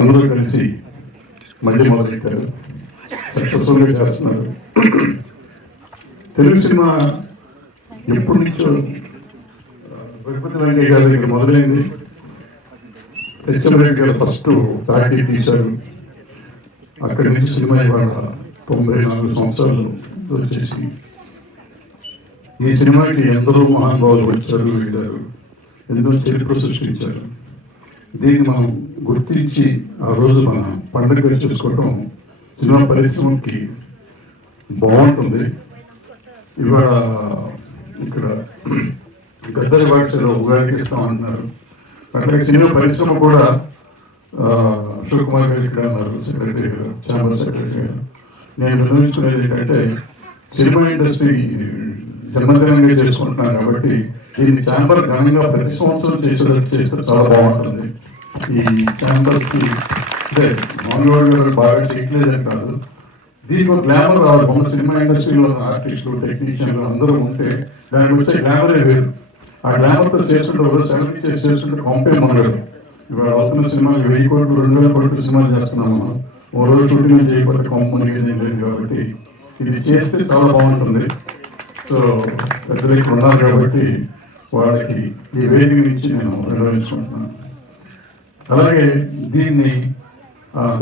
అందరూ కలిసి మళ్ళీ మొదలెట్టారు, సక్సెస్ఫుల్గా చేస్తున్నారు. తెలుగు సినిమా ఎప్పటి నుంచో గణపతి వెంకయ్య గారి దగ్గర మొదలైంది. హెచ్ఎంరెడ్డి గారు ఫస్ట్ ఫ్యాక్టరీ తీశారు. అక్కడి నుంచి సినిమా ఇవాళ 94 సంవత్సరాలు వచ్చేసి ఈ సినిమాకి ఎందరో మహానుభావులు వచ్చారు, వెళ్ళారు, ఎంతో చరిత్ర సృష్టించారు. దీన్ని మనం గుర్తించి ఆ రోజు మన పండుగ చేసుకోవడం సినిమా పరిశ్రమకి బాగుంటుంది. ఇవాళ ఇక్కడ గద్దరి భాషలో ఉగాదికి ఇస్తామంటున్నారు. అట్లాగే సినిమా పరిశ్రమ కూడా అశోక్ కుమార్ గారు ఇక్కడ ఉన్నారు, సెక్రటరీ గారు, ఛాంబర్ సెక్రటరీ గారు. నేను నిర్ణయించుకునేది ఏంటంటే సినిమా ఇండస్ట్రీ జన్మదినంగా చేసుకుంటున్నాను కాబట్టి దీన్ని ఛాంబర్ ఘనంగా ప్రతి సంవత్సరం చేస్తే చాలా బాగుంటుంది. ఈ ఛాంబర్కి అంటే మామూలు గారు బాగా చేయట్లేదని కాదు, దీనికి ఒక గ్లామర్ రావాలి. మన సినిమా ఇండస్ట్రీలో ఆర్టిస్టులు, టెక్నీషియన్లు అందరూ ఉంటే దానికి వచ్చే గ్లామరే వేరు. ఆ గ్లామర్తో చేస్తుంటే ఒక సెలవు చేస్తుంటే కంపే ఉండదు. ఇవాళ అవుతున్న సినిమాలు 1000 కోట్లు 2000 కోట్లు సినిమాలు చేస్తున్నాము. ఓ రోజు షూటింగ్ చేయకపోతే కంపెనీ లేదు కాబట్టి ఇది చేస్తే చాలా బాగుంటుంది. సో పెద్దలు ఇక్కడ ఉన్నారు కాబట్టి వాళ్ళకి ఈ వేదిక నుంచి నేను నిర్వహించుకుంటున్నాను. అలాగే దీన్ని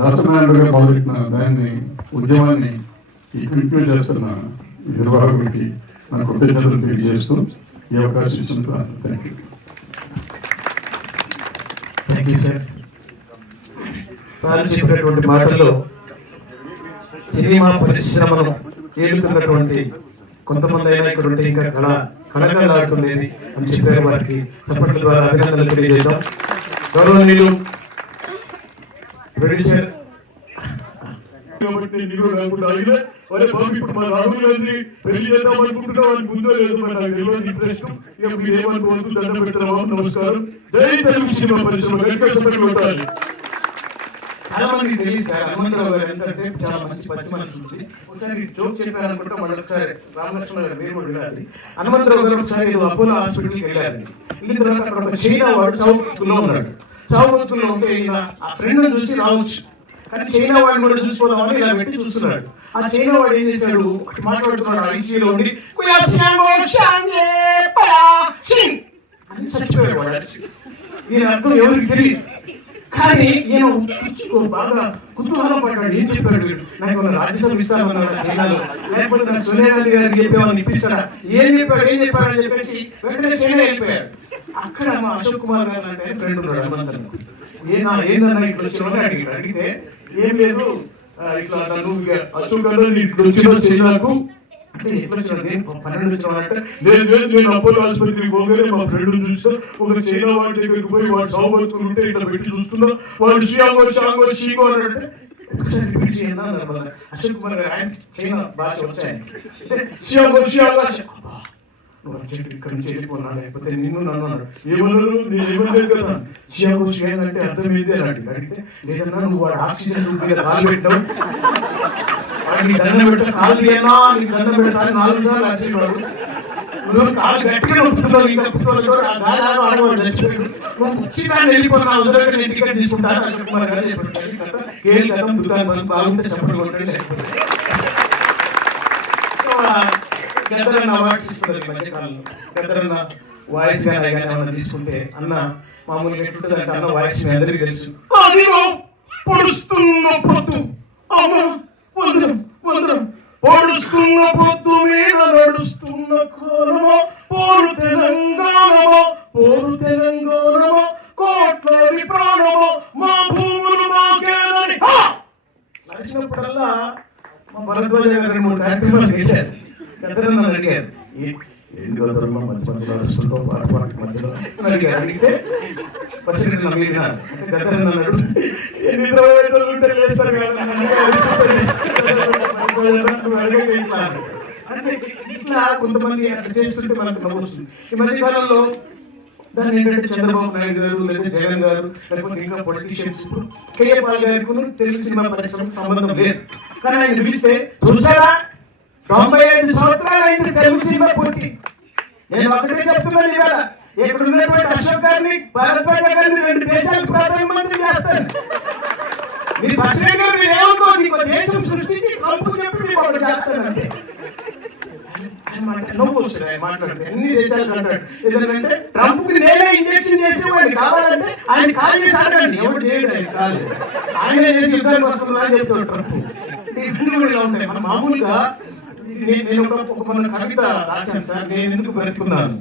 దాసనారాయణగా మొదలెట్టిన దాన్ని ఉద్యమాన్ని ఈ కంటిన్యూ చేస్తున్న నిర్వాహకుడికి నా కృతజ్ఞతలు తెలియజేస్తూ ఈ అవకాశం ఇస్తున్నాను. Thank you sir. సార్ చెప్పినటువంటి మాటల్లో సినిమా పరిశ్రమను ఏలుతున్నటువంటి కొంతమంది అయినా ఇక్కడ ఉంటే ఇంకా కళకళలాడుతుండేది అని చెప్పారు. వారికి చప్పట్ల ద్వారా అభినందనలు తెలియజేద్దాం. గౌరవనీయులు ప్రొడ్యూసర్ కాబట్టి నీకు అనుకుంటా ఒరే బాబు ఇప్పుడు మన రాహుల్ గాంధీ పెళ్లి చేద్దాం అనుకుంటున్నా వాళ్ళకి ముందో లేదు మరి నాకు తెలియదు ఇంట్రెస్ట్. ఇక మీరు ఏమనుకోవచ్చు, దండం పెడతారా. నమస్కారం. జై తెలుగు సినిమా పరిశ్రమ వెంకటేశ్వర ఉండాలి. చాలా మందికి తెలియదు సార్, హనుమంతరావు గారు ఎంతంటే చాలా మంచి పచ్చి మనసు ఉంది. ఒకసారి జోక్ చెప్పారనుకుంటే మళ్ళీ ఒకసారి రామలక్ష్మణ గారు మీరు కూడా వెళ్ళాలి. హనుమంతరావు గారు ఒకసారి అపోలో హాస్పిటల్కి వెళ్ళారు. వెళ్ళిన తర్వాత అక్కడ ఒక చైనా వాడు చావుబతుకుల్లో ఉన్నాడు. చావుబతుకుల్లో ఉంటే ఈయన ఆ ఫ్రెండ్ని చూసి రావచ్చు, కానీ చైనా వాడిని కూడా చూసిపోదామని ఇలా పెట్టి చూస్తున్నాడు. ఆ చైనా వాడు ఏం చేశాడు, ఒకటి మాట్లాడుతున్నాడు ఐసీయూలో ఉండి అని చచ్చిపోయాడు వాడు. ఈయన అర్థం ఎవరికి తెలియదు, కానీ ఈయన బాగా కుతూహలం పడ్డాడు. ఏం చెప్పాడు వీడు, నాకు రాజ్యసభ ఇస్తామన్నాడు చైనాలో, లేకపోతే నాకు సోనియా గాంధీ గారికి చెప్పేవాళ్ళని ఇప్పిస్తాడా, ఏం చెప్పాడు అని చెప్పేసి వెంటనే చైనా వెళ్ళిపోయాడు. అక్కడ మా అశోక్ కుమార్ గారు అంటే ఫ్రెండ్ ఉన్నాడు హనుమంతరావు. ఏందన్నా ఇట్లా వచ్చిన అడిగితే ఏం లేదు, ఇట్లా నువ్వు అశోక్ గారు ఇట్లా వచ్చిన చైనాకు అంటే ఎట్లా వచ్చిన 12 వచ్చినాడంటే లేదు నేను అపోలో ఆసుపత్రికి పోగానే మా ఫ్రెండ్ చూస్తా, ఒక చైనా వాడి దగ్గరికి పోయి వాడు సాగు బతుకుంటే ఇట్లా పెట్టి చూస్తున్నా, వాడు షియాంగో అంటే ఒకసారి రిపీట్ చేయనా అశోక్ కుమార్ గారు. ఆయన చైనా భాష వచ్చాయి. నువ్వు అర్జెంట్ ఇక్కడి నుంచి వెళ్ళిపోనా, లేకపోతే నిన్ను నన్ను అన్నాడు. ఏమన్నారు, నేను ఏమలేదు కదా. షియాంగ్ అంటే అర్థం ఏంటి అని అడిగితే లేదన్నా నువ్వు వాడు ఆక్సిజన్ కాలు పెట్టావు, వాడిని దండం పెట్టా కాలు తీయనా, నీకు దండం పెడతాను 4 సార్లు వచ్చినాడు. నువ్వు కాలు గట్టిగా నొప్పుతున్నావు, ఇంకా ఆడవాడు చచ్చిపోయాడు, నువ్వు ఉచితాన్ని వెళ్ళిపోయినా అవసరం నేను టికెట్ తీసుకుంటాను అని చెప్పారు కదా. కేల్ గతం దుకాణం బాగుంటే చెప్పండి కొట్టండి. లేకపోతే గద్దరన్న అవార్డ్స్ ఇస్తుంది ఈ మధ్యకాలంలో. గద్దరన్న వాయిస్ కానీ ఏమైనా తీసుకుంటే అన్న మామూలుగా ఎట్లుంటుంది అంటే అన్న వాయిస్ మీ అందరికీ తెలుసు. పొడుస్తున్న పొద్దు పొడుస్తున్న పొద్దు మీద నడుస్తున్న కాలమో పోరు తెలంగాణమో కోట్లాది ప్రాణమో మా భూములు మాకేనని నడిచినప్పుడల్లా మా భరద్వాజ గారు 2-3 కార్యక్రమాలు వెళ్ళారు. గద్దరన్న అడిగారు, ఏంటి గద్దరన్న మంచి నడుస్తుంటో పాట మధ్యలో అడిగితే పరిస్థితి మీరు అంటే గద్దరన్న అన్నాడు, 8 నిద్ర లేస్తారు కదా అంటే ఇట్లా కొంతమంది అక్కడ చేస్తుంటే మనకు నవ్వు వస్తుంది. ఈ మధ్య కాలంలో దాన్ని ఏంటంటే చంద్రబాబు నాయుడు గారు లేదా జగన్ గారు లేకపోతే ఇంకా పొలిటీషియన్స్ కేఏ పాల్ గారికి తెలుగు సినిమా పరిశ్రమకు సంబంధం లేదు, కానీ ఆయన పిలిస్తే చూసారా 95 సంవత్సరాలు అయింది తెలుగు సినిమా పుట్టి. నేను ఒకటే చెప్తున్నాను, ఇవాళ ఇక్కడ ఉన్నటువంటి అశోక్ గారిని భారద్వాజ గారిని 2 దేశాలకు ప్రధానమంత్రి చేస్తాను. మీ ప్రెసిడెంట్ గారు మీరు ఏమనుకోండి, ఇంకో దేశం సృష్టించి ట్రంప్ చెప్పి మీకు ఒకటి చేస్తానంటే నవ్వు వస్తుంది. ఆయన మాట్లాడితే అన్ని దేశాలకు అంటాడు. ఎందుకంటే ట్రంప్ కి నేనే ఇంజక్షన్ చేసేవాడిని, కావాలంటే ఆయన కాల్ చేసి అడగండి, ఎవరు చేయడు, ఆయన కాదు, ఆయనే చేసి యుద్ధానికి వస్తున్నా అని చెప్తాడు ట్రంప్. ఇవన్నీ కూడా ఇలా ఉంటాయి. మన మామూలుగా నేను ఒక మన కవిత రాశాను సార్, నేను ఎందుకు బ్రతుకున్నాను,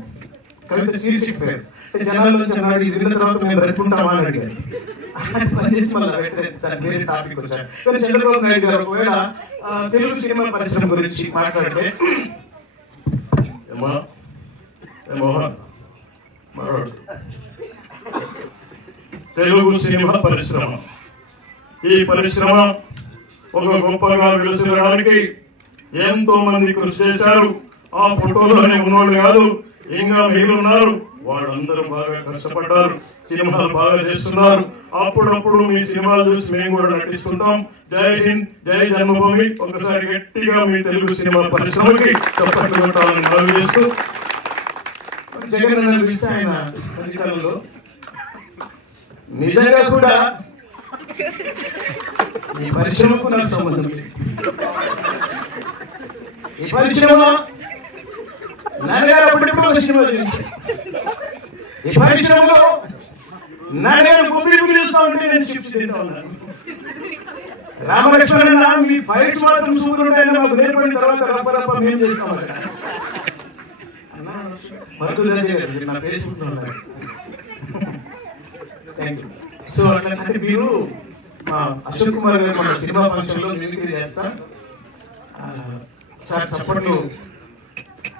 కవిత శీర్షిక పేరు. జనాల్లో అన్నాడు ఇది విన్న తర్వాత మేము బ్రతుకుంటామా అని అడిగారు. పనిచేసి మళ్ళీ దాని వేరే టాపిక్ వచ్చారు. కానీ చంద్రబాబు నాయుడు గారు ఒకవేళ తెలుగు సినిమా పరిశ్రమ గురించి మాట్లాడితే తెలుగు సినిమా పరిశ్రమ, ఈ పరిశ్రమ ఒక గొప్పగా వెలుసిరడానికి ఎంతో మంది కృషి చేశారు. ఆ ఫోటోలోనే ఉన్నోళ్ళు కాదు, ఇంకా మిగిలిన్నారు, వాళ్ళందరూ బాగా కష్టపడ్డారు, సినిమాలు బాగా చేస్తున్నారు. అప్పుడప్పుడు మీ సినిమాలు చూసి మేము కూడా నటిస్తుంటాం. జై హింద్, జై జన్మభూమి. ఒకసారి గట్టిగా మీ తెలుగు సినిమా పరిశ్రమకి చప్పట్లు కొట్టాలని మనవి చేస్తూ, జగన్ అన్న పిలిచి ఆయన పరికాలంలో నిజంగా కూడా ఈ పరిశ్రమకు నాకు సంబంధం లేదు. ఈ పరిశ్రమ నాన్నగారు అప్పుడెప్పుడు ఒక సినిమా చూపించారు. ఈ పరిశ్రమలో నాన్నగారు కొబ్బరి చూస్తా ఉంటే నేను చిప్స్ తింటా ఉన్నాను. రామలక్ష్మణ మీ ఫైట్స్ మాత్రం సూపర్ ఉంటాయని మాకు నేర్పడిన తర్వాత రప్ప మేము చేస్తాం. నా ఫేస్బుక్ సో అట్లా మీరు అశోక్ కుమార్ గారు మన సినిమా ఫంక్షన్ లో మిమిక్రీ చేస్తా సార్ చప్పట్లు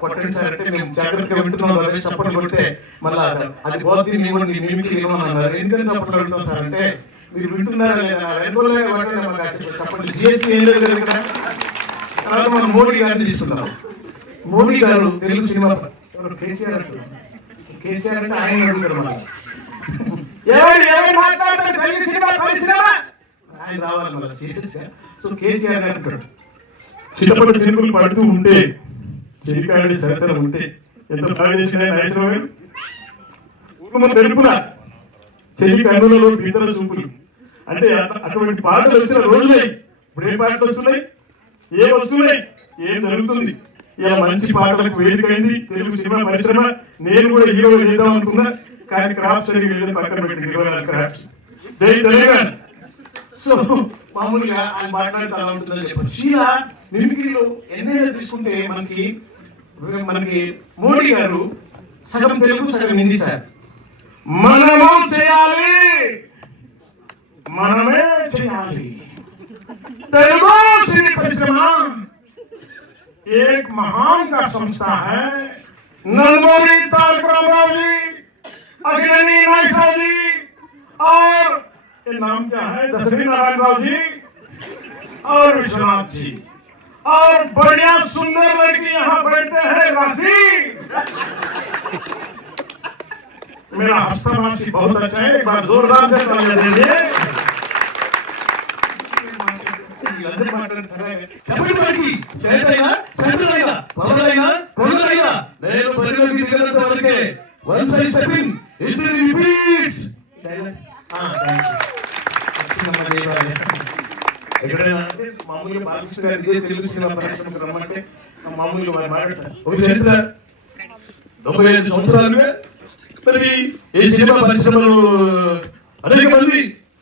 కొట్టండి సార్ అంటే మేము జాగ్రత్తగా వింటున్నాం. చప్పట్లు కొడితే మళ్ళీ అది పోతుంది, మేము కూడా మిమిక్రీ అన్నారు. ఎందుకని చప్పట్లు అడుగుతాం సార్ అంటే మీరు వింటున్నారా లేదా చప్పట్లు. జిఎస్టీ ఏం లేదు కదా. తర్వాత మనం మోడీ గారిని తీసుకున్నాం. మోడీ గారు తెలుగు సినిమా కేసీఆర్ కేసీఆర్ అంటే ఆయన అడుగుతారు మళ్ళీ మాట్లాడతారు తెలుగు సినిమా పరిశ్రమ ఆయన రావాలి మళ్ళీ సీరియస్ గా. సో కేసీఆర్ అంటాడు చిన్నప్పటి చినుకులు పడుతూ ఉంటే చిరికాడి సరసన ఉంటే ఎంత బాగా చేసిన తెలుపున చెల్లి కన్నులలో పీతల చూపులు అంటే అటువంటి పాటలు వచ్చిన రోజులై. ఇప్పుడు ఏం పాటలు వస్తున్నాయి, ఏం వస్తున్నాయి, ఏం జరుగుతుంది? ఇలా మంచి పాటలకు వేదికైంది తెలుగు సినిమా పరిశ్రమ. నేను కూడా హీరోగా చేద్దాం అనుకున్నా, కానీ క్రాఫ్ట్స్ సరిగ్గా లేదని పక్కన పెట్టింది. 24 క్రాఫ్ట్స్. జై తెలంగాణ. సో మామూలుగా ఆయన మాట్లాడితే అలా ఉంటుందని చెప్పారు. షీలా మిమిక్రీలో ఎన్నైనా తీసుకుంటే మనకి మోడీ గారు సగం తెలుగు సగం హిందీ సార్. మనము చేయాలి, మనమే చేయాలి. తెలుగు సినీ పరిశ్రమ एक महान का संस्था है. नंदमोरी तारक रामाराव जी, अग्रणी नायसा जी और ये नाम क्या है दशरथ नारायण राव जी और विश्वनाथ जी और बढ़िया सुंदर लड़की यहाँ बैठते हैं राशि. मेरा हस्तवासी बहुत अच्छा है, एक बार जोरदार से तालियां दे दीजिए. నేను పరిలోకి దిగినంత వరకే once I step in history repeats. ఎక్కడైనా మామూలుగా బాలకృష్ణ గారు ఇదే తెలుగు సినిమా పరిశ్రమకు రమ్మంటే మామూలుగా వారు మాట్లాడతారు. ఒక చరిత్ర 95 సంవత్సరాలుగా మరి ఈ సినిమా పరిశ్రమలో అనేక మంది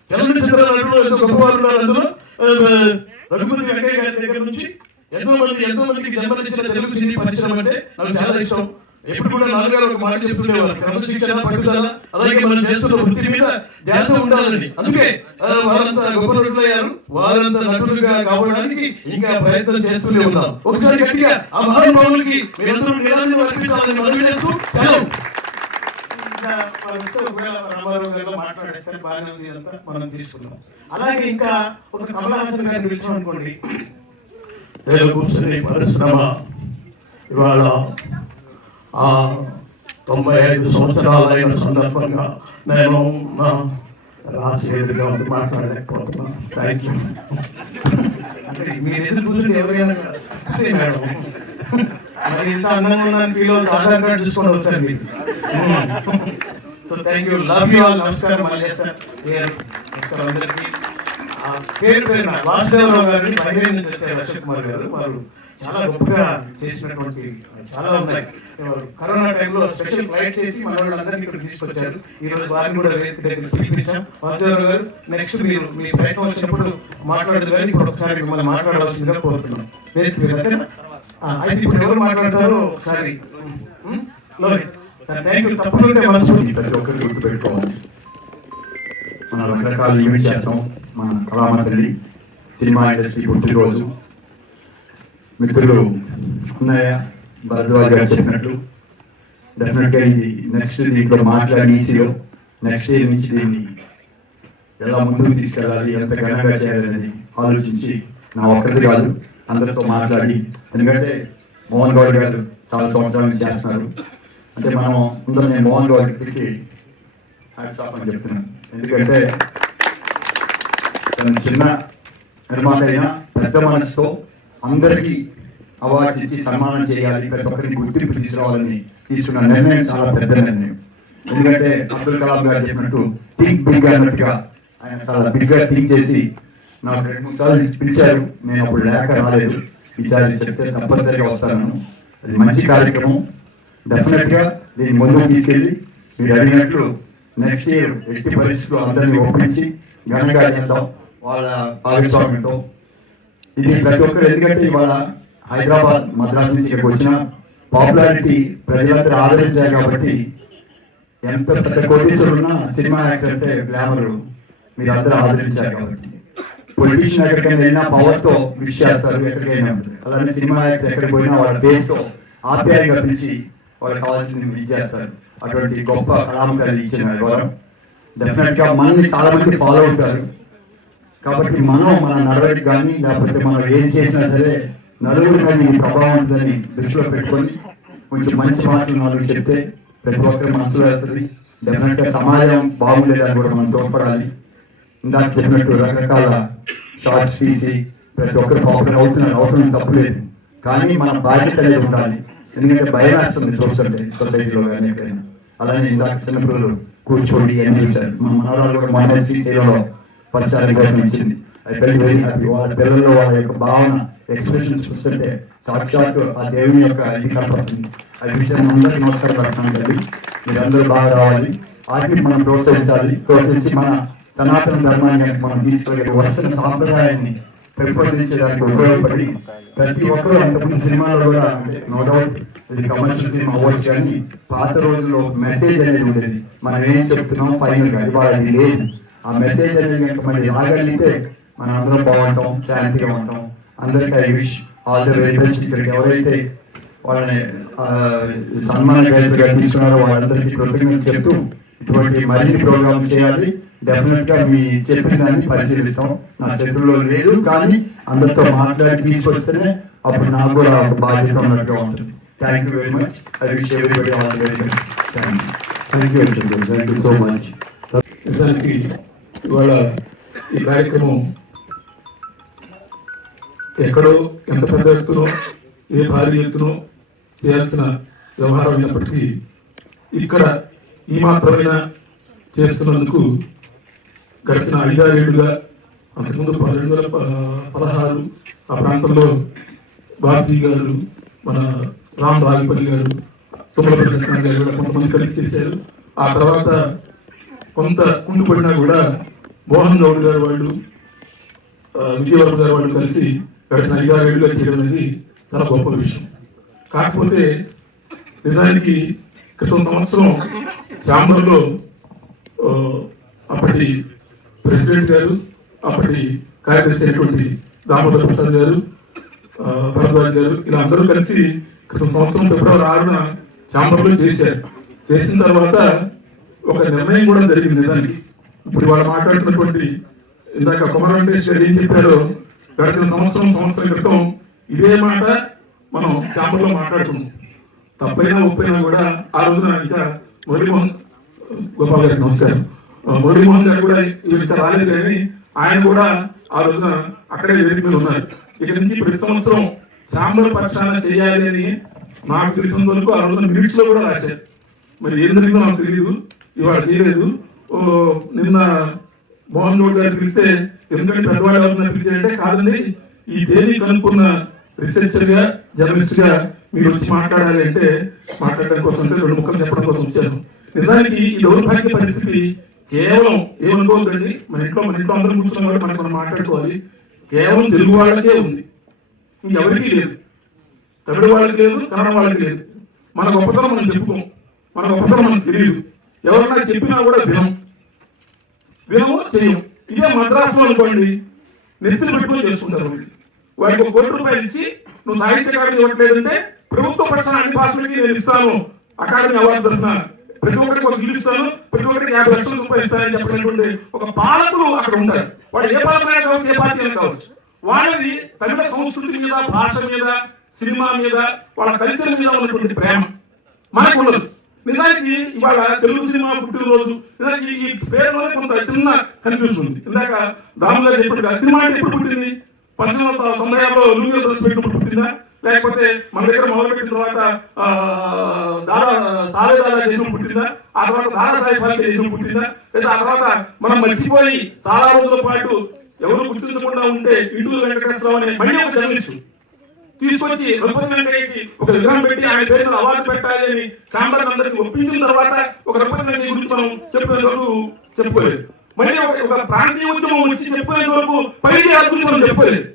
చలనచిత్ర నటులు గొప్పవారు ఉన్నారు. అందులో రఘుపతి వెంకయ్య గారి దగ్గర నుంచి ఎంతో మందికి జన్మనిచ్చిన తెలుగు సినీ పరిశ్రమ అంటే నాకు చాలా ఇష్టం. ఎప్పుడు కూడా నాన్నగారు ఒక మాట చెప్తుండేవారు, క్రమశిక్షణ, పట్టుదల, అలాగే మనం చేస్తున్న వృత్తి మీద ధ్యాస ఉండాలని. అందుకే వారంతా గొప్ప నటులయ్యారు. వారంతా నటులుగా కావడానికి ఇంకా ప్రయత్నం చేస్తూనే ఉన్నాం. ఒకసారి గట్టిగా ఆ మహానుభావులకి మీరందరూ నిరాశ అర్పించాలని మనవి చేస్తూ రామారావు గారితో మాట్లాడేస్తారు, బాగానే ఉంది అంతా మనం తీసుకున్నాం. అలాగే ఇంకా ఒక కమల్ హాసన్ గారిని పిలిచాం అనుకోండి, తెలుగు సినీ పరిశ్రమ ఇవాళ 95 సంవత్సరాలైన సందర్భంగా నేను రాసేదిగా మాట్లాడలేకపోతున్నాను. Thank you. అంటే మీరు ఎదురు కూర్చుంటే ఎవరైనా అంతే మేడం. మరి ఇంత అందంగా ఉందని ఫీల్ అవుతుంది. ఆధార్ కార్డు చూసుకోండి ఒకసారి మీరు. So thank you, love you all. నమస్కారం మళ్ళీ సార్. నమస్కారం అందరికీ. పేరు పేరున వాసుదేవరావు గారిని బహిరేజ్ నుంచి వచ్చారు అశోక్ కుమార్ గారు. వారు చాలా గొప్పగా చేసినటువంటి చాలా ఉన్నాయి. కరోనా టైంలో స్పెషల్ ఫ్లైట్ చేసి మన వాళ్ళందరినీ ఇక్కడ తీసుకొచ్చారు. ఈ రోజు వారిని కూడా వేదిక దగ్గర పిలిపించాం. వాసుదేవరావు గారు, నెక్స్ట్ మీరు మీ ప్రయత్నం వచ్చినప్పుడు మాట్లాడదు కానీ ఇప్పుడు ఒకసారి మిమ్మల్ని మాట్లాడవలసిందిగా కోరుతున్నాం. వేదిక మీద అయితే ఇప్పుడు ఎవరు మాట్లాడతారో ఒకసారి లోహిత్ సార్. Thank you. తప్పకుండా మనసు ప్రతి ఒక్కరు గుర్తుపెట్టుకోవాలి. మనం రకరకాల ఈవెంట్ చేస్తాం. మన కళామంత్రి సినిమా ఇండస్ట్రీ పుట్టినరోజు మిత్రులు ఉన్నయ్య భరద్వాజ్ గారు చెప్పినట్టు డెఫినెట్గా ఇది నెక్స్ట్ దీంట్లో మాట్లాడి ఈసీలో నెక్స్ట్ ఇయర్ నుంచి దీన్ని ఎలా ముందుకు తీసుకెళ్ళాలి, ఎంత ఘనంగా చేయాలనేది ఆలోచించి నా ఒక్కరిది కాదు అందరితో మాట్లాడి, ఎందుకంటే మోహన్ గౌడ్ గారు చాలా సంవత్సరాల నుంచి చేస్తున్నారు. అంటే మనం ముందు నేను మోహన్ గౌడ్కి హ్యాట్స్ ఆఫ్ అని చెప్తున్నాను. ఎందుకంటే తను చిన్న నిర్మాత అయినా పెద్ద మనసుతో అందరికీ అవార్డ్స్ ఇచ్చి సన్మానం చేయాలి, ప్రతి ఒక్కరిని గుర్తింపు తీసుకురావాలని తీసుకున్న నిర్ణయం చాలా పెద్ద నిర్ణయం. ఎందుకంటే అబ్దుల్ కలాం గారు చెప్పినట్టు థింక్ బిగ్ అన్నట్టుగా ఆయన చాలా బిగ్గా థింక్ చేసి నాకు 2-3 సార్లు పిలిచారు. నేను అప్పుడు లేక రాలేదు. ఈసారి చెప్తే తప్పనిసరిగా వస్తాను. అది మంచి కార్యక్రమం. డెఫినెట్గా దీన్ని ముందుకు తీసుకెళ్ళి మీరు అడిగినట్లు నెక్స్ట్ ఇయర్ ఎట్టి పరిస్థితుల్లో అందరినీ ఒప్పించి ఘనంగా చేద్దాం వాళ్ళ భాగస్వామ్యంతో. ఇది ప్రతి ఒక్కరు, ఎందుకంటే ఇవాళ హైదరాబాద్ మద్రాసు నుంచి ఇక్కడికి వచ్చిన పాపులారిటీ ప్రజలందరూ ఆదరించారు కాబట్టి ఎంత పెద్ద కోటీశ్వరులు ఉన్నా సినిమా యాక్టర్ అంటే గ్లామర్ మీరు అందరూ ఆదరించారు కాబట్టి. పొలిటీషియన్ ఎక్కడికైనా వెళ్ళినా పవర్తో విష్ చేస్తారు, ఎక్కడికైనా అలానే సినిమా యాక్టర్ ఎక్కడికి పోయినా వాళ్ళ ఫేస్తో ఆప్యాయంగా పిలిచి వాళ్ళకి కావాల్సింది ఇది చేస్తారు. అటువంటి గొప్ప కళాకారులు ఇచ్చిన గౌరవం. డెఫినెట్గా మనల్ని చాలా మంది ఫాలో అవుతారు కాబట్టి మనం మన నడవడికి కానీ లేకపోతే మనం ఏం చేసినా సరే నలుగురి మీద ఈ ప్రభావం ఉంటుందని దృష్టిలో పెట్టుకొని కొంచెం మంచి మాటలు నలుగురు చెప్తే ప్రతి ఒక్కరి మనసులో వెళ్తుంది. డెఫినెట్గా సమాజం బాగుండేదాన్ని కూడా మనం తోడ్పడాలి. ఇందాక చెప్పినట్టు రకరకాల షార్ట్స్ తీసి ప్రతి ఒక్కరు పాపులర్ అవుతున్నారు, తప్పులేదు. కానీ మన బాధ్యత అనేది ఉండాలి. ఎందుకంటే భయం వేస్తుంది చూస్తుంటే సొసైటీలో కానీ ఎక్కడైనా. అలానే ఇందాక చిన్నపిల్లలు కూర్చోండి అని చూశారు. మన మనవరాలు కూడా మన సేవలో పరిసరానికి వచ్చింది. I feel very happy. వాళ్ళ పిల్లల్లో వాళ్ళ యొక్క భావన ఎక్స్ప్రెషన్ చూస్తుంటే సాక్షాత్ ఆ దేవుని యొక్క ఇది కనపడుతుంది. అది విషయం అందరికీ నమస్కారం పెడుతున్నాను. మీరందరూ బాగా రావాలి. వాటిని మనం ప్రోత్సహించి మన సనాతన ధర్మాన్ని మనం తీసుకెళ్ళే వరుసన సాంప్రదాయాన్ని పెంపొందించడానికి ఉపయోగపడి ప్రతి ఒక్కరూ అంతకుముందు సినిమాలో కూడా నో డౌట్ ఇది కమర్షియల్ సినిమా అవ్వచ్చు కానీ పాత రోజుల్లో మెసేజ్ అనేది ఉండేది. మనం ఏం చెప్తున్నాం ఫైనల్ గా ఇవాళ అది లేదు. ఆ మెసేజ్ అనేది కనుక మళ్ళీ రాగలిగితే మనం అందరం బాగుంటాం, శాంతిగా ఉంటాం. అందరికీ I wish all the very best. ఇక్కడికి ఎవరైతే వాళ్ళని సన్మాన గైతులుగా తీసుకున్నారో వాళ్ళందరికీ కృతజ్ఞతలు చెప్తూ ఇటువంటి మరిన్ని ప్రోగ్రామ్ చేయాలి. డెఫినెట్ గా మీ చెప్పిన దాన్ని పరిశీలిస్తాం. నా చేతుల్లో లేదు కానీ అందరితో మాట్లాడి తీసుకొస్తేనే అప్పుడు నాకు కూడా ఒక బాధ్యత ఉన్నట్టుగా ఉంటుంది. Thank you very much. I wish everybody all the very best. Thank you so much. నిజానికి ఇవాళ ఈ కార్యక్రమం ఎక్కడో ఎంత పెద్ద ఎత్తునో ఏ భారీ ఎత్తునో చేయాల్సిన వ్యవహారం అయినప్పటికీ ఇక్కడ ఈ మాత్రమైన చేస్తున్నందుకు గడిచిన 5-6 ఏళ్లుగా అంతకుముందు 2016 ఆ ప్రాంతంలో బాబ్జీ గారు, మన రామ్ రాగిపల్లి గారు, తుమ్మలపల్లి సత్యనారాయణ గారు కూడా కొంతమంది కలిసి చేశారు. ఆ తర్వాత కొంత కుంటుపడినా కూడా మోహన్ గౌడ్ గారు వాళ్ళు, విజయవర్మ గారు వాళ్ళు కలిసి గడిచిన 5-6 ఏళ్లుగా చేయడం అనేది చాలా గొప్ప విషయం. కాకపోతే నిజానికి క్రితం సంవత్సరం చాంబర్లో అప్పటి ప్రెసిడెంట్ గారు, అప్పటి కార్యదర్శి అయినటువంటి దామోదర్ ప్రసాద్ గారు, భరద్వాజ్ గారు ఇలా అందరూ కలిసి క్రితం సంవత్సరం ఫిబ్రవరి 6న చాంబర్లో చేశారు. చేసిన తర్వాత ఒక నిర్ణయం కూడా జరిగింది. నిజానికి ఇప్పుడు వాళ్ళు మాట్లాడుతున్నటువంటి ఇందాక కుమార్ వెంకటేష్ గారు ఏం చెప్పారో, గడిచిన సంవత్సరం క్రితం ఇదే మాట మనం ఛాంబర్లో మాట్లాడుకున్నాం. తప్పైనా ఒప్పైనా కూడా ఆ రోజున ఇంకా మురళీమోహన్ గోపాల్ గారికి నమస్కారం, మురళీమోహన్ గారు కూడా ఇంకా రాలేదు కానీ ఆయన కూడా ఆ రోజున అక్కడే వేదిక మీద ఉన్నారు. ఇక్కడి నుంచి ప్రతి సంవత్సరం ఛాంబర్ పక్షాన చేయాలి అని నాకు తెలిసినంత వరకు ఆ రోజున మినిట్స్ లో కూడా రాశారు. మరి ఏం జరిగిందో నాకు తెలియదు, ఇవాళ చేయలేదు. నిన్న మోహన్ గౌడ్ గారు పిలిస్తే ఎందుకంటే పెద్దవాళ్ళు ఎవరైనా పిలిచారంటే కాదండి, ఈ తేదీ కనుక్కున్న రీసెర్చర్ గా జర్నలిస్ట్ గా మీరు వచ్చి మాట్లాడాలి అంటే మాట్లాడడం కోసం 2 ముక్కలు చెప్పడం కోసం వచ్చాను. నిజానికి ఈ దౌర్భాగ్య పరిస్థితి కేవలం ఏమనుకోవద్దండి, మన ఇంట్లో అందరం కూర్చున్న వాళ్ళు మనం మాట్లాడుకోవాలి, కేవలం తెలుగు వాళ్ళకే ఉంది, ఇంకెవరికీ లేదు. తమిళ వాళ్ళకి లేదు, కన్నడ వాళ్ళకి లేదు. మన గొప్పతనం మనం చెప్పుకోం, మన గొప్పతనం మనకు తెలియదు. ఎవరన్నా చెప్పినా కూడా వినము చెయ్యం. ఇదే మద్రాసులో అనుకోండి, నెత్తిని పెట్టుకొని చేసుకుంటారు. వాడికి ₹1 కోటి ఇచ్చి నువ్వు సాహిత్య అకాడమీ ఇవ్వట్లేదంటే ప్రభుత్వ పక్షాన అన్ని భాషలకి నేను ఇస్తాను అకాడమీ అవార్డు తరఫున, ప్రతి ఒక్కరికి ఒక గిల్లు ఇస్తాను, ప్రతి ఒక్కరికి ₹50 లక్షలు ఇస్తానని చెప్పినటువంటి ఒక పాలకులు అక్కడ ఉంటారు. వాడు ఏ పాలకులైనా కావచ్చు, ఏ పార్టీ అయినా కావచ్చు. వాళ్ళది తమిళ సంస్కృతి మీద, భాష మీద, సినిమా మీద, వాళ్ళ కల్చర్ మీద ఉన్నటువంటి ప్రేమ మనకు ఉండదు. నిజానికి ఇవాళ తెలుగు సినిమా పుట్టినరోజు, నిజానికి ఈ పేరులోనే కొంత చిన్న కన్ఫ్యూజన్ ఉంది. ఇందాక దాముగా చెప్పినట్టుగా సినిమా అంటే ఎప్పుడు పుట్టింది? 1996లో లూంగి పెట్టినప్పుడు పుట్టిందా, లేకపోతే మన దగ్గర మొదలుపెట్టిన తర్వాత సాలే దాదా చేసినప్పుడు పుట్టిందా, ఆ తర్వాత దాదాసాహెబ్ ఫాల్కే చేసినప్పుడు పుట్టిందా, లేదా ఆ తర్వాత మనం మర్చిపోయి చాలా రోజుల పాటు ఎవరు గుర్తించకుండా ఉంటే ఇంటూరు వెంకటేశ్వరరావు అనే మళ్ళీ ఒక జర్నలిస్టు తీసుకొచ్చి రఘుపతి వెంకయ్యకి ఒక విగ్రహం పెట్టి ఆయన పేరు మీద అవార్డు పెట్టాలి అని ఛాంబర్ అందరికి ఒప్పించిన తర్వాత ఒక రఘుపతి వెంకయ్య గురించి మనం చెప్పినంత వరకు చెప్పుకోలేదు. మళ్ళీ ఒక ప్రాంతీయ ఉద్యమం వచ్చి చెప్పేంత వరకు పరిచయాల గురించి మనం చెప్పుకోలేదు.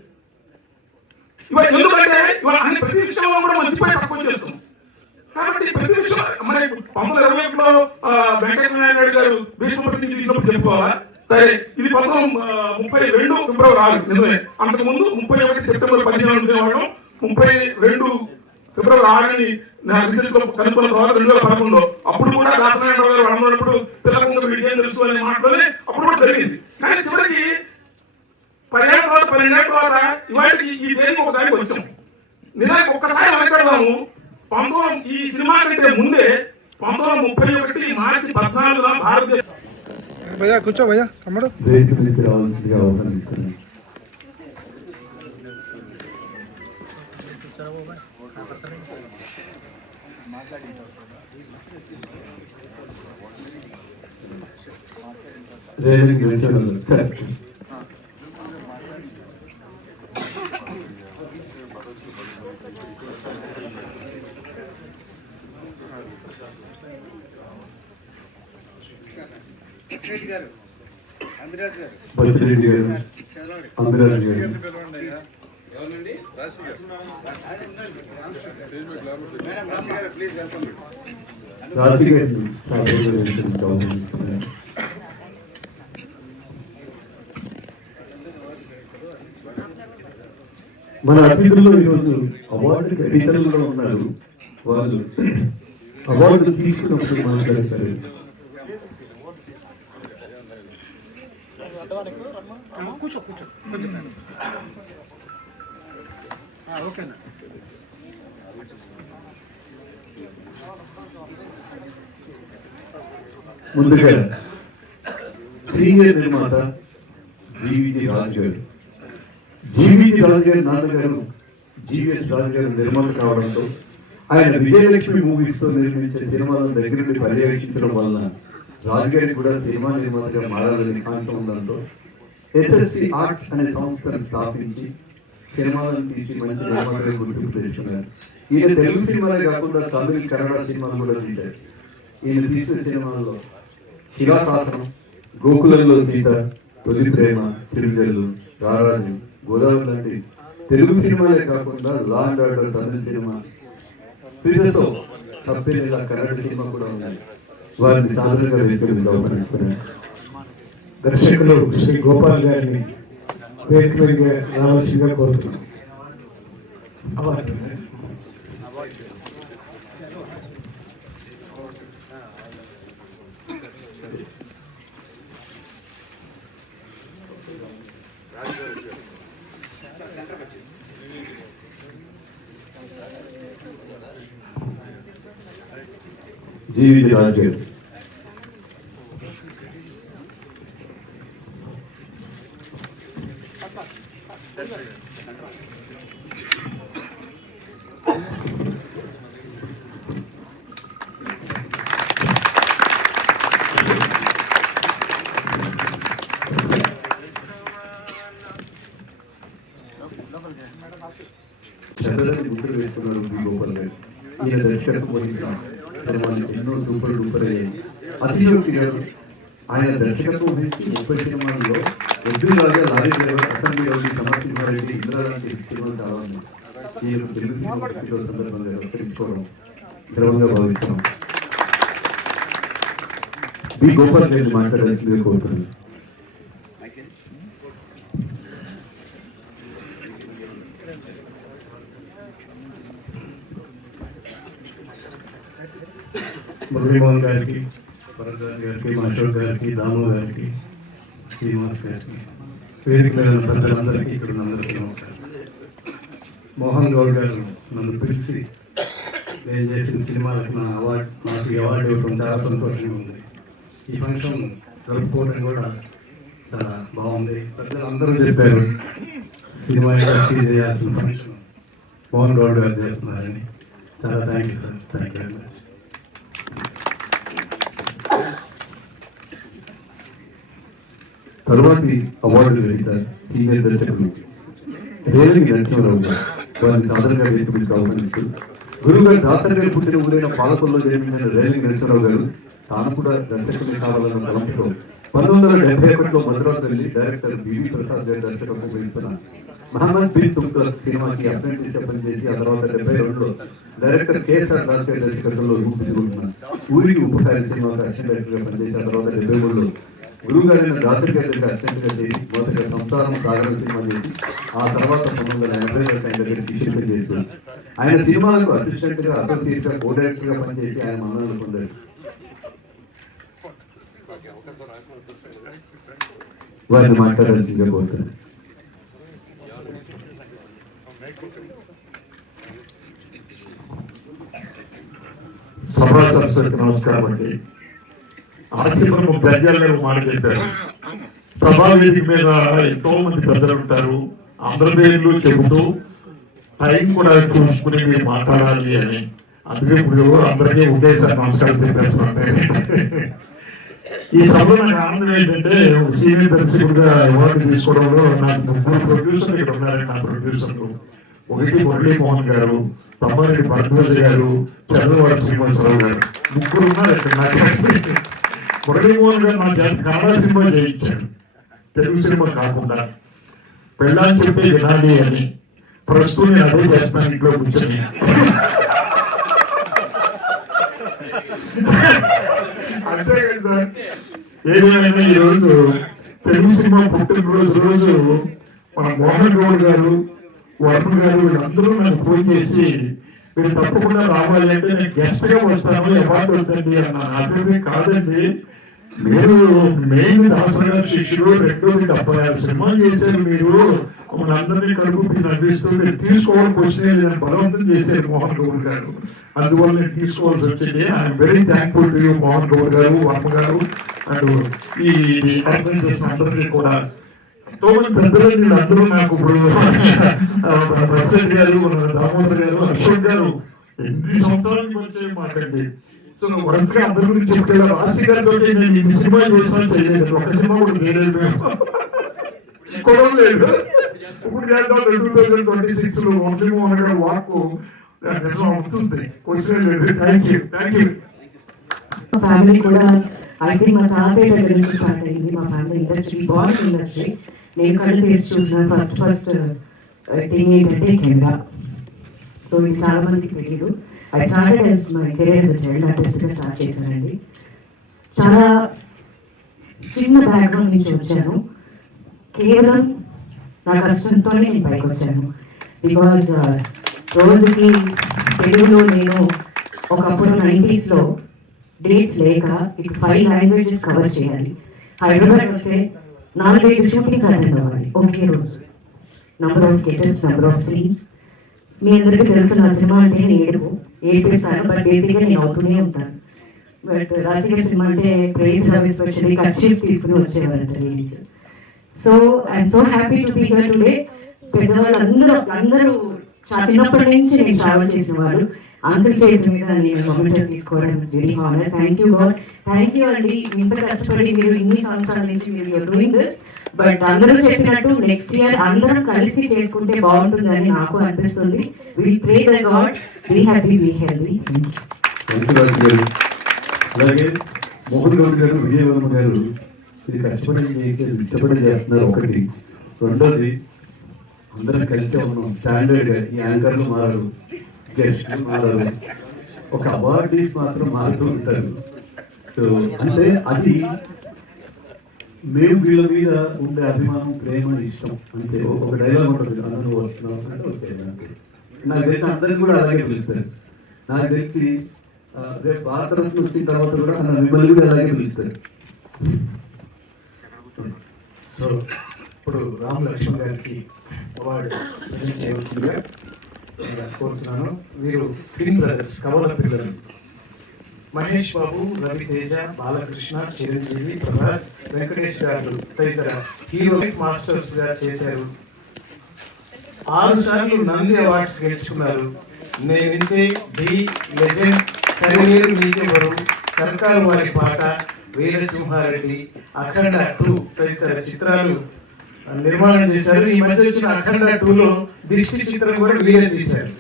ఇవాళ ఎందుకంటే ఇవాళ అన్ని ప్రతి విషయంలో కూడా మర్చిపోయి తక్కువ చేస్తాం. కాబట్టి ప్రతి విషయం మరి 1921లో వెంకయ్య నాయుడు గారు భీష్మపతిని తీసినప్పుడు చెప్పుకోవాలా? సరే, ఇది 1932 ఫిబ్రవరి 6 నిజమే. అంతకుముందు 31 సెప్టెంబర్ 15 అనుకునేవాళ్ళం. 32 ఫిబ్రవరి 6 నా రీసెర్చ్ లో కనుక్కున్న తర్వాత 2011లో అప్పుడు కూడా దాసనారాయణరావు గారు అన్నప్పుడు పిల్లలకు వీడియో తెలుసు అనే మాటలోనే అప్పుడు కూడా జరిగింది. కానీ చివరికి 10 ఏళ్ల తర్వాత 12 ఏళ్ల తర్వాత ఇవాటికి ఈ దేనికి ఒక దానికి వచ్చాం. నిజానికి ఒక్కసారి వెనకడదాము. ఈ సినిమా కంటే ముందే 1931 మార్చి 14న భారతదేశం భయ్యా కూర్చో భయ్యా తమ్ముడు వేదికకి రావాల్సిందిగా ఆహ్వానిస్తున్నాను. బసిరెడ్డి గారు, అందిరాజ్ గారు, అందిరాజ్ గారు, రాశి గారిని మన అతిథుల్లో ఈరోజు అవార్డు గ్రహీతల్లో ఉన్నారు. వాళ్ళు అవార్డు తీసుకున్నప్పుడు మనం చేస్తారు. కూర్చో కూర్చో ఓకేనా. ముందుగా సీనియర్ నిర్మాత జీవీజీ రాజు గారు. జీవీజీ రాజు గారి నాన్నగారు జీవీఎస్ రాజు గారు నిర్మాత కావడంతో ఆయన విజయలక్ష్మి మూవీస్ తో నిర్మించే సినిమాలను దగ్గర నుండి పర్యవేక్షించడం వలన రాజుగారికి కూడా సినిమా నిర్మాతగా మారాలని కాంతం ఉండడంతో ఎస్ఎస్సి ఆర్ట్స్ అనే సంస్థను స్థాపించి సినిమాలను తీసి మంచి నిర్మాతగా గుర్తింపు తెచ్చుకున్నారు. ఈయన తెలుగు సినిమాలే కాకుండా తమిళ, కన్నడ సినిమాలు కూడా తీశారు. ఈయన తీసిన సినిమాల్లో శిలాశాసనం, గోకులంలో సీత, తొలి ప్రేమ, చిరుజల్లు, రారాజు, గోదావరి లాంటి తెలుగు సినిమాలే కాకుండా law and order Tamil cinema, పిల్లతో తప్పేలా కన్నడ సినిమా కూడా ఉన్నాయి. వారిని సాధారణంగా వ్యక్తిగతంగా దర్శకులు శ్రీ గోపాల్ గారిని వేదిక మీదగా రావాల్సిందిగా కోరుతున్నాం. అవార్డు జీవిత రాజు గారు. చంద్రని ముద్ర వేస్తున్నారు బి గోపాల్ గారు. ఈయన దర్శకత్వం వహించిన సినిమాలు ఎన్నో సూపర్ డూపర్ అయ్యాయి. అతిశయోక్తి గారు ఆయన దర్శకత్వం వహించి 30 సినిమాల్లో ఎద్దులాగా లారీ డ్రైవర్, అసెంబ్లీ రౌడీ, సమర్థించారెడ్డి, ఇంద్రా లాంటి సినిమాలు చాలా ఉన్నాయి. ఈ తెలుగు సినిమా పుట్టినరోజు సందర్భంగా సత్కరించుకోవడం గర్వంగా భావిస్తున్నాం. బి గోపాల్ గారిని మాట్లాడాల్సిందిగా కోరుతున్నాను. మురళీమోహన్ గారికి, భరద్వాజ్ గారికి, అశోక్ గారికి, దాము గారికి, శ్రీనివాస్ గారికి, వేదిక మీద ఉన్న పెద్దలందరికీ, ఇక్కడ ఉన్న అందరికీ నమస్కారం. మోహన్ గౌడ్ గారు నన్ను పిలిచి నేను చేసిన సినిమాలకు నాకు అవార్డు ఇవ్వడం చాలా సంతోషంగా ఉంది. ఈ ఫంక్షన్ జరుపుకోవడం కూడా చాలా బాగుంది. పెద్దలందరూ చెప్పారు సినిమా ఇండస్ట్రీ చేయాల్సిన ఫంక్షన్ మోహన్ గౌడ్ గారు చేస్తున్నారని. చాలా thank you sir. Thank you very much. తరువాతి అవార్డు గ్రహీత సీనియర్ దర్శకులు రేలంగి నరసింహరావు గారు వారిని సాధారణంగా వేదికకు ఆహ్వానిస్తూ, గురుగారు దాసరి గారు పుట్టిన ఊరైన పాలకొల్లో జన్మించిన రేలంగి నరసింహరావు గారు తాను కూడా దర్శకుని కావాలన్న తలంపుతో 1971లో మద్రాసు వెళ్ళి డైరెక్టర్ బివి ప్రసాద్ గారి దర్శకత్వం వహించిన మహమ్మద్ బిన్ తుగ్లక్ సినిమాకి అప్రెంటిస్ పనిచేసి ఆ తర్వాత 72లో డైరెక్టర్ కేఎస్ఆర్ దాస్ గారి దర్శకత్వంలో రూపుదిద్దుకుంటున్న ఊరికి ఉపకారి సినిమాకి అసిస్టెంట్ డైరెక్టర్ గా పనిచేసి ఆ తర్వాత 73లో గురుగారైన దాసరి గారి దగ్గర అసిస్టెంట్ గా చేసి మొదట సంసారం సాగరం సినిమా చేసి ఆ తర్వాత 1980లో ఆయన దగ్గర శిక్షణ చేశారు. ఆయన సినిమాలకు అసిస్టెంట్ గా, అసోసియేట్ గా, కో డైరెక్టర్ గా పనిచేసి ఆయన మన్ననలు పొందారు. వారిని మాట్లాడాల్సిందిగా కోరుతున్నాను. సభా సరస్వతి నమస్కారం అండి. ఆశీర్వరం గర్జాలు మాట చెప్పారు. సభా వేదిక మీద ఎంతో మంది పెద్దలు ఉంటారు. అందరి పేర్లు చెబుతూ టైం కూడా చూసుకుని మీరు మాట్లాడాలి అని. అందుకే ఇప్పుడు అందరికీ ఒకేసారి నమస్కారం చెప్పేస్తున్నాను. ఈ సభలో నాకు ఆనందం ఏంటంటే ఒక సీనియర్ దర్శకుడిగా అవార్డు తీసుకోవడంలో నాకు 3 ప్రొడ్యూసర్లు ఇక్కడ ఉన్నారండి. నా ప్రొడ్యూసర్లు ఒకటి మురళీమోహన్ గారు, తమ్మారెడ్డి భరద్వాజ్ గారు, చంద్రవాడ శ్రీనివాసరావు గారు, 3 ఉన్నారు ఇక్కడ. నాకు మురళీమోహన్ గారు నా చేత కన్నడ సినిమా చేయించారు, తెలుగు సినిమా కాకుండా. పెళ్ళాన్ని చెప్పి వినాలి అని ప్రస్తుతం నేను అదే చేస్తాను ఇంట్లో కూర్చొని. అంతే కదా సార్. ఏదేమైనా ఈరోజు తెలుగు సినిమా పుట్టినరోజు రోజు మన మోహన్ గౌడ్ గారు, వర్మ గారు వీళ్ళందరూ నాకు ఫోన్ చేసి మీరు తప్పకుండా రావాలి అంటే నేను గెస్ట్ గా వస్తాను, అవార్డు వద్దండి అన్నాను. అదే కాదండి, మీరు మెయిన్ దాసరి గారి శిష్యులు, 276 సినిమాలు చేశారు, మీరు మనందరినీ కడుపు నవ్విస్తూ మీరు తీసుకోవడం క్వశ్చన్ లేదని బలవంతం చేశారు మోహన్ గౌడ్ గారు. అందువల్ల నేను తీసుకోవాల్సి వచ్చింది. I'm very thankful to you Mohan Goud గారు, వర్మ గారు అండ్ ఈ ఆర్గనైజేషన్ అందరికీ కూడా. ఎంతో మంది పెద్దలు అందరూ నాకు ఇప్పుడు ప్రెసిడెంట్ గారు, దామోదర్ గారు, అశోక్ గారు ఎన్ని సంవత్సరాలకి వచ్చే మాట్లాడి. సో వరుసగా అందరి గురించి చెప్తే రాశి గారితో నేను ఈ సినిమా చేసినా చేయలేదు, ఒక సినిమా కూడా చేయలేదు, మేము కూడా లేదు. ఇప్పుడు 2026లో మురళీమోహన్ గారు వాక్ అవుతుంది, క్వశ్చన్ లేదు. Thank you, thank you. Family కూడా ఐ థింక్ మా తాతయ్య దగ్గర నుంచి స్టార్ట్ అయింది మా ఫ్యామిలీ ఇండస్ట్రీ, బాండ్ ఇండస్ట్రీ. నేను కళ్ళు తెరిచి చూసిన ఫస్ట్ థింగ్ ఏంటంటే కెమెరా. సో ఇది చాలా మందికి తెలియదు. I started as my career as child ఆర్టిస్ట్గా స్టార్ట్ చేశానండి. చాలా చిన్న బ్యాక్గ్రౌండ్ నుంచి వచ్చాను. కేవలం నా కష్టంతోనే నేను పైకి వచ్చాను. బికాజ్ రోజుకి తెలుగులో నేను ఒకప్పుడు 90sలో డేట్స్ లేక ఇటు 5 లాంగ్వేజెస్ కవర్ చేయాలి. హైదరాబాద్ వస్తే 4-5 షూటింగ్స్ అటెండ్ అవ్వాలి ఒకే రోజు. Number of getters, number of scenes. మీ అందరికీ తెలుసు నా సినిమా అంటే నేను ఏడిపిస్తాను, బట్ బేసిక్గా నేను అవుతూనే ఉంటాను. బట్ రాజకీయ సినిమా అంటే ప్రైజ్ లవ్ ఎస్పెషల్లీ కర్చీఫ్ తీసుకుని వచ్చేవారంట ladies. So I'm so happy to be here today. పెద్దవాళ్ళు అందరూ చిన్నప్పటి నుంచి నేను ట్రావెల్ చేసిన వాళ్ళు. అంకుల్ చేతి మీద నేను మొమెంటో తీసుకోవడం it's very honour. Thank you God, thank you అండి. ఇంత కష్టపడి మీరు ఇన్ని సంవత్సరాల నుంచి మీరు డూయింగ్ దిస్. బట్ అందరూ చెప్పినట్టు నెక్స్ట్ ఇయర్ అందరం కలిసి చేసుకుంటే బాగుంటుందని నాకు అనిపిస్తుంది. Will pray the god, be happy, be healthy. Thank you. అలాగే మోహన్ గౌడ్ గారు, విజయవర్మ గారు ఇది కష్టపడి ఇష్టపడి చేస్తున్నారు ఒకటి. రెండోది అందరం కలిసి ఉన్నాం. స్టాండర్డ్ ఈ యాంకర్లు మారరు, గెస్ట్లు మారరు, ఒక అవార్డీస్ మాత్రం మారుతూ ఉంటారు. సో అంటే అది మేము వీళ్ళ మీద ఉండే అభిమానం, ప్రేమ, ఇష్టం అంతే. ఒక డైలాగ్ ఉంటుంది, అందరూ వస్తున్నాం అంటే వచ్చేది అంతే. నాకు తెలిసి అందరికీ కూడా అలాగే పిలుస్తారు. నాకు తెలిసి రేపు భారత రత్న వచ్చిన తర్వాత కూడా మిమ్మల్ని కూడా అలాగే పిలుస్తారు. సో ఇప్పుడు రామ్ లక్ష్మణ్ గారికి అవార్డు చేయవలసిందిగా కోరుతున్నాను. వీరు ట్విన్ బ్రదర్స్, కవల పిల్లలు. మహేష్ బాబు, రవితేజ, బాలకృష్ణ, చిరంజీవి, ప్రభాస్, వెంకటేష్ గారు తదితర హీరో మాస్టర్స్ గా చేశారు. 6 సార్లు నంది అవార్డ్స్ గెలుచుకున్నారు. నేనింతే, ది లెజెండ్, సరిలేరు నీకెవరు, సర్కారు వారి పాట, వీరసింహారెడ్డి, అఖండ 2 తదితర చిత్రాలు నిర్మాణం చేశారు. ఈ మధ్య వచ్చిన అఖండ 2లో దిష్టి చిత్రం కూడా వీరే తీశారు.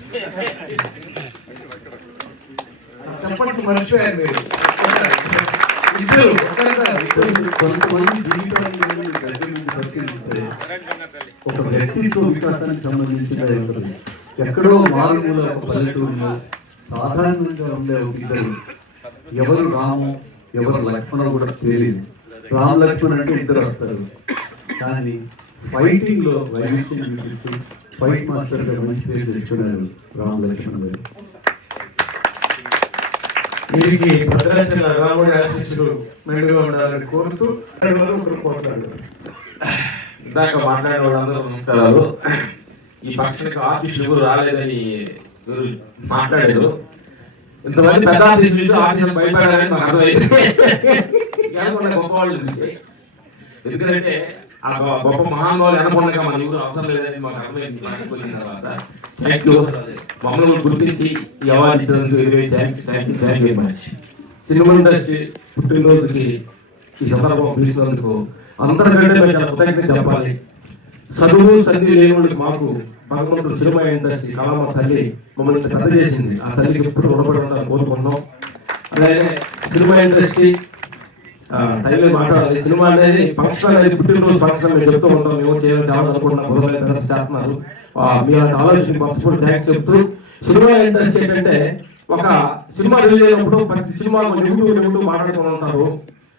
చెప్పండి, మర్చిపోయారు మీరు ఇద్దరు. కొంతమంది జీవితాన్ని దగ్గర నుంచి పరిశీలిస్తే ఒక వ్యక్తిత్వ వికాసానికి సంబంధించిన ఉంటుంది. ఎక్కడో మారుమూల ఒక పల్లెటూరులో సాధారణంగా ఉండే ఒక ఇద్దరు, ఎవరు రాము ఎవరు లక్ష్మణ కూడా తెలియదు. రామ్ లక్ష్మణ్ అంటే ఇద్దరు వస్తారు, కానీ ఫైటింగ్ లో వైవిధ్యం చూపిస్తూ ఫైట్ మాస్టర్ గా మంచి పేరు తెచ్చుకున్నారు రామ్ లక్ష్మణ్ గారు. వీరికి భద్రాచల రాముడి ఆశీస్సులు మెండుగా ఉండాలని కోరుతూ ఒకరు కోరుతాడు. ఇందాక మాట్లాడిన వాళ్ళందరూ నమస్కారాలు. ఈ ఫంక్షన్కి ఆర్టిస్టులు ఎవరు రాలేదని మాట్లాడారు. ఇంతమంది పెద్ద ఆర్టిస్టులు చూసి ఆర్టిస్టులు భయపడారని మాకు అర్థమైంది. గొప్ప వాళ్ళు చూసి, ఎందుకంటే ఆ గొప్ప మహానుభావులు వెనకొండగా మన ఎవరు అవసరం లేదని మాకు అర్థమైంది. మాకు వచ్చిన తర్వాత థ్యాంక్ యూ. మమ్మల్ని గుర్తించి ఈ అవార్డు ఇచ్చినందుకు very thanks. Thank you very much. Cinema industry పుట్టినరోజుకి ఈ సందర్భం పిలిచినందుకు అందరికంటే మేము చాలా కృతజ్ఞత చెప్పాలి. చదువు సంధి లేని వాళ్ళకి మాకు భగవంతుడు సినిమా ఇండస్ట్రీ కళామ తల్లి మమ్మల్ని పెద్ద చేసింది. ఆ తల్లికి ఎప్పుడు రుణపడి ఉండాలని కోరుకుంటున్నాం. అలాగే సినిమా ఇండస్ట్రీ టైంలో మాట్లాడాలి. సినిమా అనేది ఫంక్షన్ అనేది పుట్టినరోజు ఫంక్షన్ మేము చెప్తూ ఉంటాం. మేము చేయాలనుకుంటున్నాం, చేస్తున్నారు. మీ ఆలోచన మర్చిపోయి థ్యాంక్స్ చెప్తూ, సినిమా ఇండస్ట్రీ ఏంటంటే ఒక సినిమా రిలీజ్ అయినప్పుడు ప్రతి సినిమా నెగిటివ్ మాట్లాడుతూ ఉంటారు.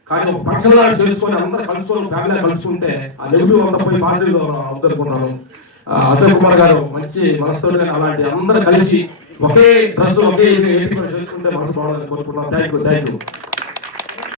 కానీ ఒక ఫంక్షన్ లాగా చేసుకొని అందరూ కలుసుకొని ఫ్యామిలీ కలుసుకుంటే ఆ నెగిటివ్ అంతా పోయి పాజిటివ్ అవుతున్నాను. అశోక్ కుమార్ గారు మంచి మనసుతో అలాంటి అందరూ కలిసి ఒకే డ్రెస్ ఒకే చేసుకుంటే మనసు బాగుందని కోరుకుంటున్నాం. Thank you.